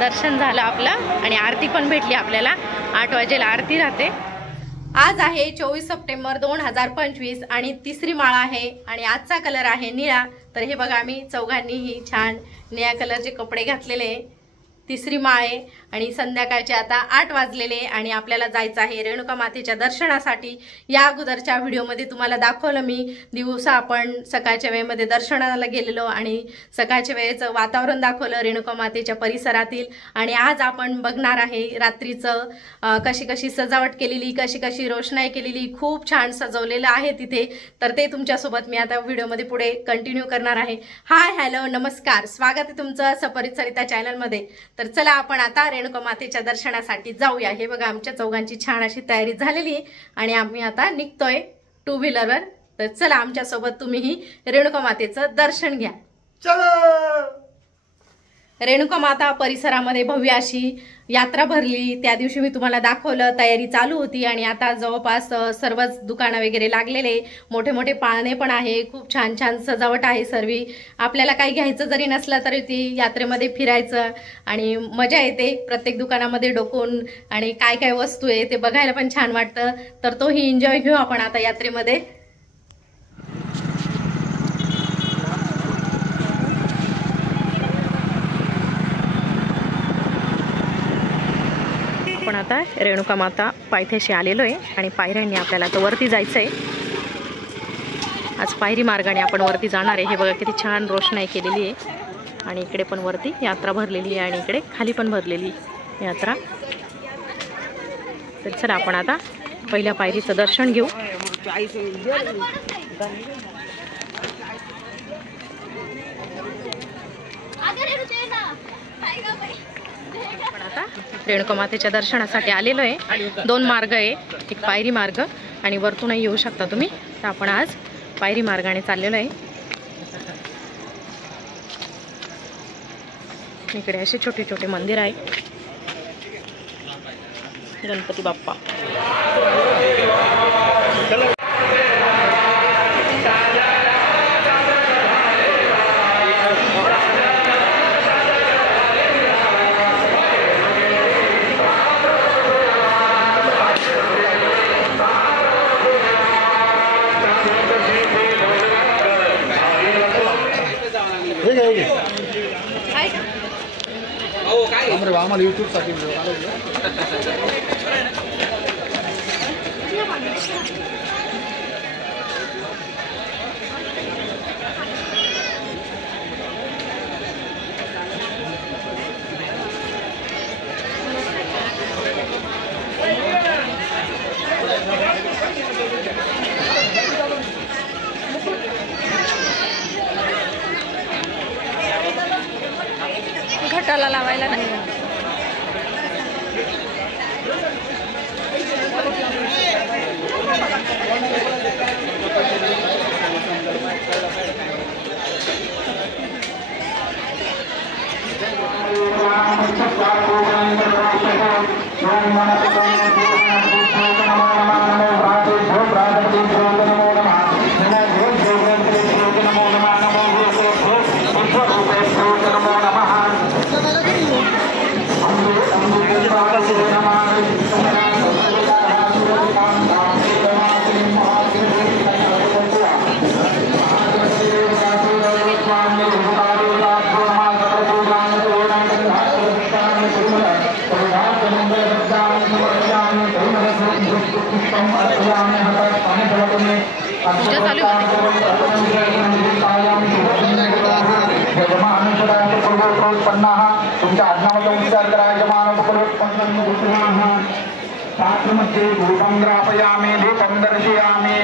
दर्शन झालं आपलं आणि आरती पण भेटली आपल्याला। 8 वाजेला आरती राहते। आज आहे 24 सप्टेंबर 2025 आणि तिसरी माळ आहे आणि आजचा कलर आहे निळा। तर हे बघा आम्ही चौघांनीही छान निळ्या कलरचे कपडे घातलेले। तिसरी माळ आहे आणि संध्याकाळचे आता 8 वाजलेले आणि आपल्याला जायचं आहे रेणुका मातेच्या दर्शनासाठी। या अगोदरच्या व्हिडिओमध्ये तुम्हाला दाखवलं मी दिवसा आपण सकाळच्या वेळेमध्ये दर्शनाला गेलेलो आणि सकाळच्या वेळेचं वातावरण दाखवलं रेणुका मातेच्या परिसरातील। आणि आज आपण बघणार आहे रात्रीचं कशी कशी सजावट केलेली, कशी कशी रोषणाई केलेली, खूप छान सजवलेलं आहे तिथे। तर ते तुमच्यासोबत मी आता व्हिडिओमध्ये पुढे कंटिन्यू करणार आहे। हाय हॅलो नमस्कार, स्वागत आहे तुमचं सपरित सरिता चॅनलमध्ये। तर चला आपण आता रेणुका मातेच्या दर्शनासाठी जाऊया। हे बघा आमच्या चौघांची छान अशी तयारी झालेली आणि आम्ही आता निघतोय 2 व्हीलरवर। तर चला आमच्या सोबत तुम्हीही रेणुका मातेचं दर्शन घ्या। चलो। रेणुका माता परिसरामध्ये भव्य अशी यात्रा भरली। त्या दिवशी मी तुम्हाला दाखवलं, तयारी चालू होती आणि आता जवळपास सर्वच दुकानं वगैरे लागलेले, मोठे मोठे पाळणे पण आहे, खूप छान छान सजावट आहे सर्वी। आपल्याला काही घ्यायचं जरी नसलं तरी ती यात्रेमध्ये फिरायचं आणि मजा येते। प्रत्येक दुकानामध्ये डोकून आणि काय काय वस्तू आहे ते बघायला पण छान वाटतं। तर तोही एन्जॉय घेऊ आपण आता यात्रेमध्ये। आपण आता रेणुका माता पायथ्याशी आलेलो आहे आणि पायऱ्यांनी आपल्याला तर वरती जायचं आहे। आज पायरी मार्गाने आपण वरती जाणार आहे। हे बघा किती छान रोषणाई केलेली आहे आणि इकडे पण वरती यात्रा भरलेली आहे आणि इकडे खाली पण भरलेली यात्रा। तर चला आपण आता पहिल्या पायरीचं दर्शन घेऊ। आपण आता रेणुका मातेच्या दर्शनासाठी आलेलो आहे। 2 मार्ग आहे, एक पायरी मार्ग आणि वरतूनही येऊ शकता तुम्ही। तर आपण आज पायरी मार्गाने चाललेलो आहे। इकडे असे छोटे छोटे मंदिर आहे। गणपती बाप्पा आम्हाला यूट्यूब साठी घटाला लावायला नाही। तुमच्या आज्ञावत उच्चार करायचे मानव शास्त्रमध्ये भूतं ग्रापयामि भूतं दर्शयामि।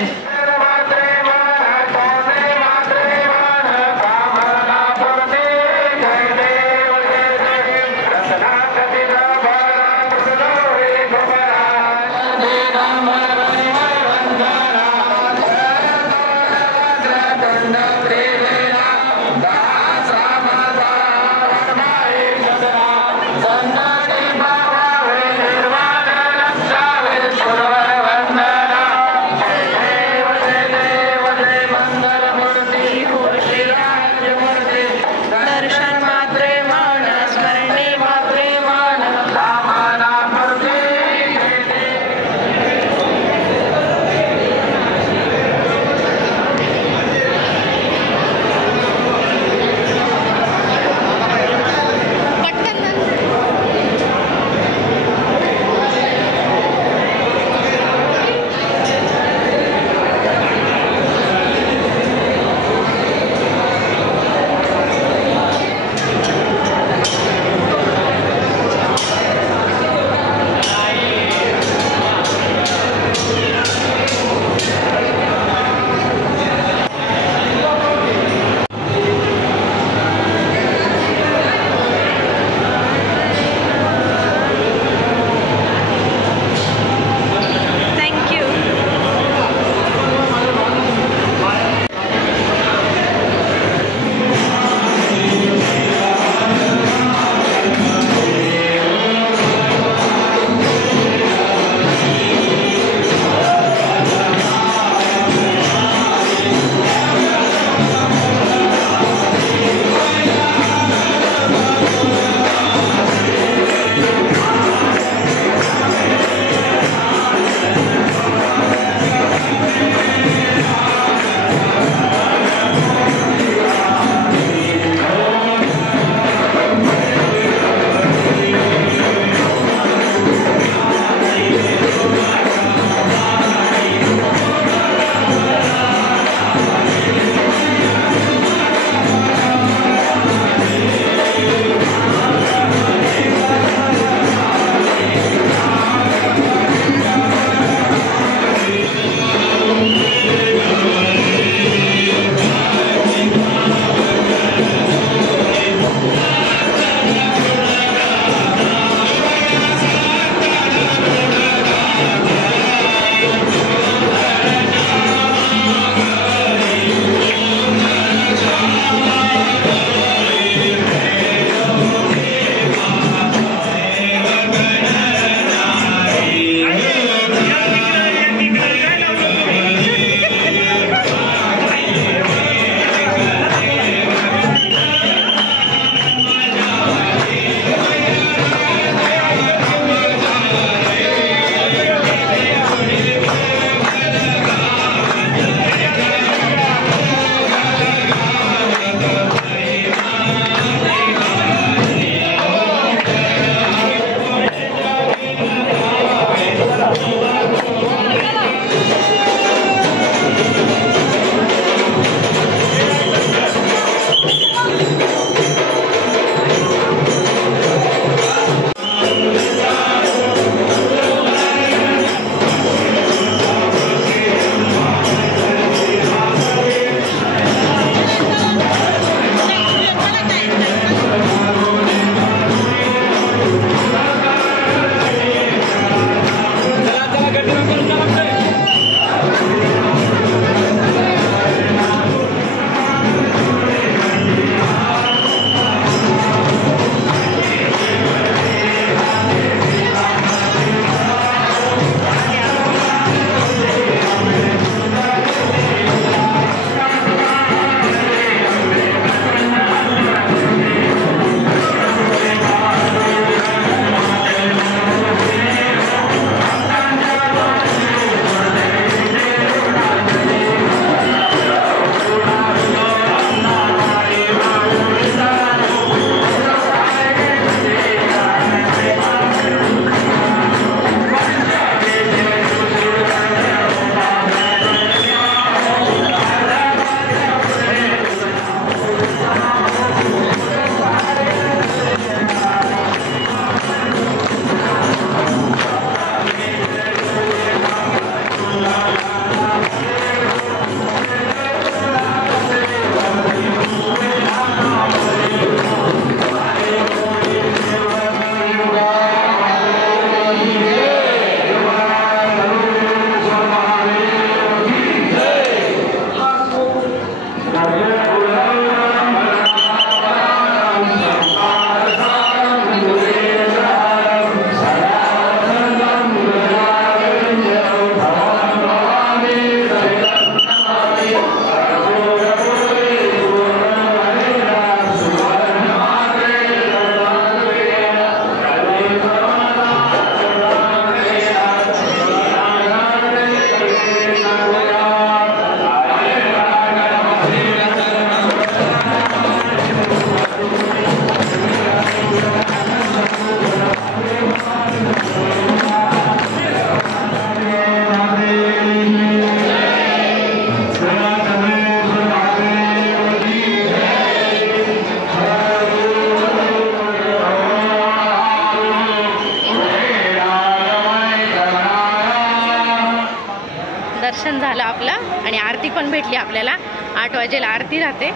झालं आपलं आणि आरती पण भेटली आपल्याला. 8 वाजेला आरती राहते.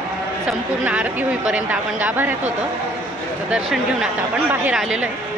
संपूर्ण आरती होईपर्यंत आपण गाभाऱ्यात होतो. तर दर्शन घेऊन आता आपण बाहेर आलेलो आहे.